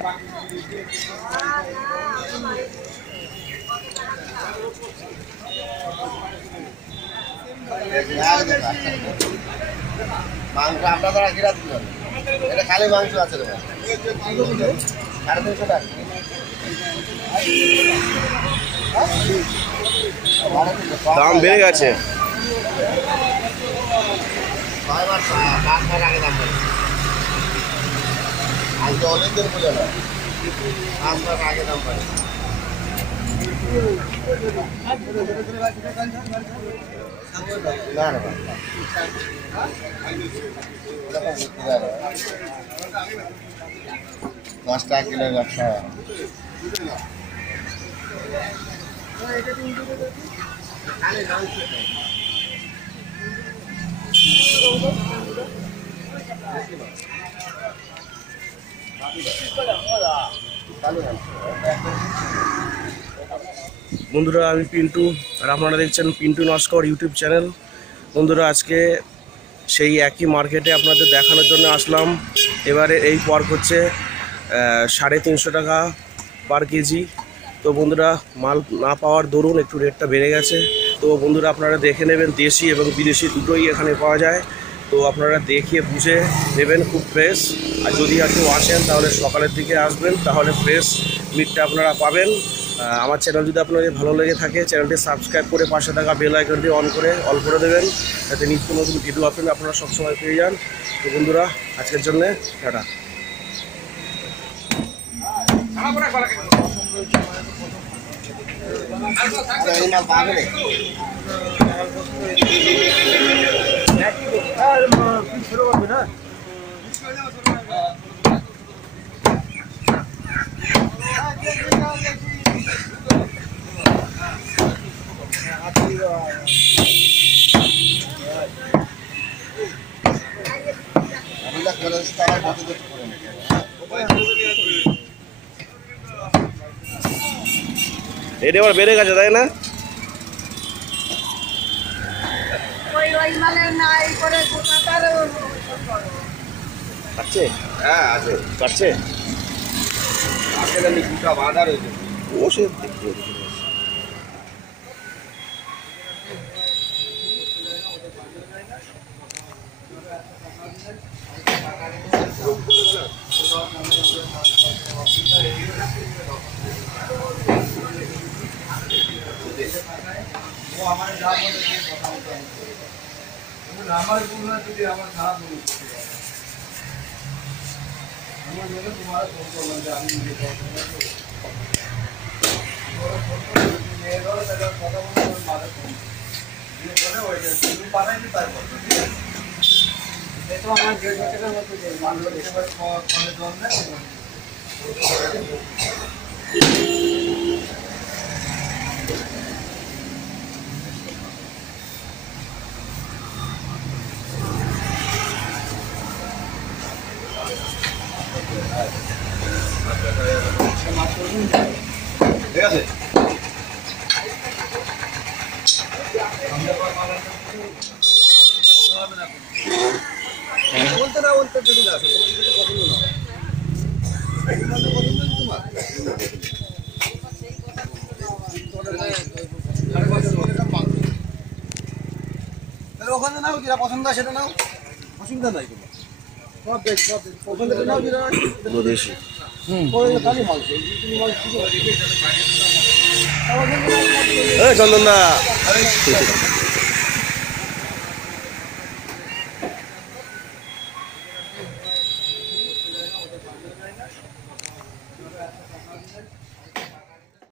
মাংস আপনার দ্বারা কিরা দিতে হবে, এটা খালি মাংস আছে। 350 টাকা দাম বেড়ে গেছে। 5 মাস 5 মাস আগে দাম বেড়েছে, আজকে অনেকদিন বলে না, 5 মাস আগে দাম বেড়েছে। না না 10 টাকা কিলো ব্যবসা। বন্ধুরা আমি পিন্টু, আর আপনারা দেখছেন পিন্টু নস্কর ইউটিউব চ্যানেল। বন্ধুরা আজকে সেই একই মার্কেটে আপনাদের দেখানোর জন্য আসলাম। এবারে এই পর্ক হচ্ছে 350 টাকা পার কেজি। তো বন্ধুরা মাল না পাওয়ার দরুন একটু রেটটা বেড়ে গেছে। তো বন্ধুরা আপনারা দেখে নেবেন, দেশি এবং বিদেশি দুটোই এখানে পাওয়া যায়। তো আপনারা দেখে বুঝে নেবেন, খুব ফ্রেশ। আর যদি একটু আসেন তাহলে সকালের দিকে আসবেন, তাহলে ফ্রেশ মিটটা আপনারা পাবেন। আমার চ্যানেল যদি আপনাদের ভালো লেগে থাকে, চ্যানেলটি সাবস্ক্রাইব করে পাশে থাকা বেল আইকনটি অল করে দেবেন, যাতে নিত্য নতুন ভিডিও আপনারা সবসময় পেয়ে যান। তো বন্ধুরা আজকের জন্যে টাটা। এটা এবার বেড়ে গেছে তাই না? কাটছে? হ্যাঁ আছে, কাটছে। আসলে দুটা বাঁধা রয়েছে। ও সে দেখতে আমার যদি আমার খারাপ তোমার আমি ঠিক আছে। বলতে না বলতে যদি আসো তোমার ওখানে নাও, যেটা পছন্দ হয় সেটা নাও, অসুবিধা নাই। ওখানে নাও যেটা দেশি। খালি মাল চন্দন দা